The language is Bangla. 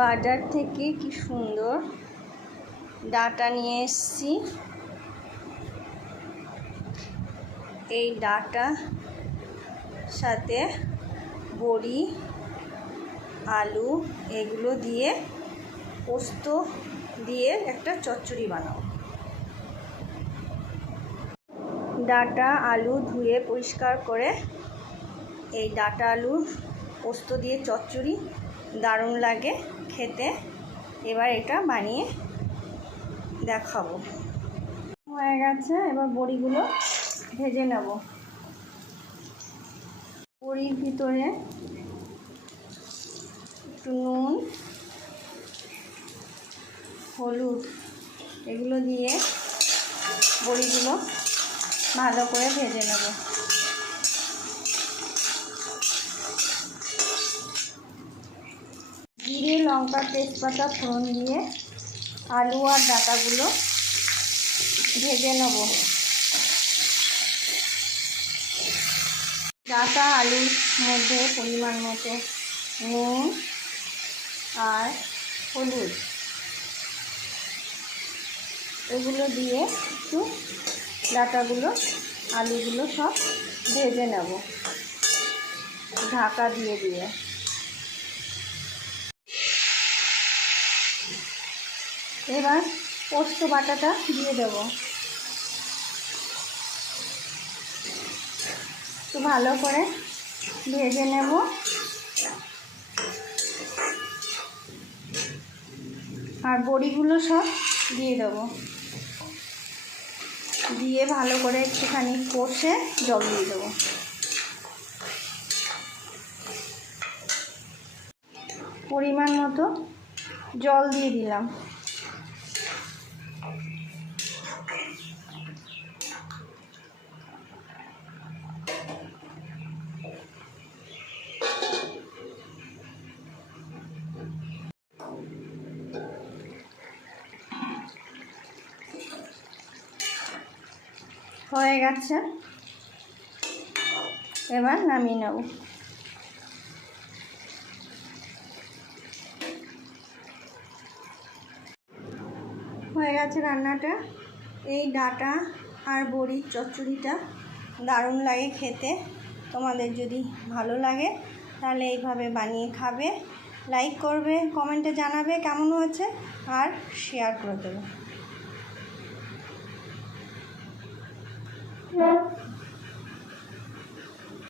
বাজার থেকে কি সুন্দর ডাঁটা নিয়ে এসেছি। এই ডাঁটা সাথে বড়ি, আলু এগুলো দিয়ে পোস্ত দিয়ে একটা চচ্চড়ি বানাও। ডাঁটা আলু ধুয়ে পরিষ্কার করে এই ডাঁটা আলু পোস্ত দিয়ে চচ্চড়ি দারুণ লাগে খেতে। এবার এটা বানিয়ে দেখাবো। হয়ে গেছে, এবার বড়িগুলো ভেজে নেব। বড়ির ভিতরে একটু নুন, হলুদ এগুলো দিয়ে বড়িগুলো ভালো করে ভেজে নেব। জিরে, লঙ্কা, তেজপাতা ফোড়ন দিয়ে আলু আর ডাঁটাগুলো ভেজে নেব। ডাঁটা আলুর মধ্যে পরিমাণ মতো নুন আর হলুদ এগুলো দিয়ে একটু ডাঁটাগুলো আলুগুলো সব ভেজে নেব ঢাকা দিয়ে দিয়ে। এবার পোস্ত বাটাটা দিয়ে দেব। একটু ভালো করে ভেজে নেব। আর বড়িগুলো সব দিয়ে দেব, দিয়ে ভালো করে একটুখানি কষে জল দিয়ে দেবো। পরিমাণ মতো জল দিয়ে দিলাম। হয়ে গেছে, এবার নামিয়ে নেব। হয়ে গেছে রান্নাটা। এই ডাঁটা আর বড়ির চচ্চড়িটা দারুণ লাগে খেতে। তোমাদের যদি ভালো লাগে তাহলে এইভাবে বানিয়ে খাবে, লাইক করবে, কমেন্টে জানাবে কেমন হয়েছে, আর শেয়ার করে দেবে।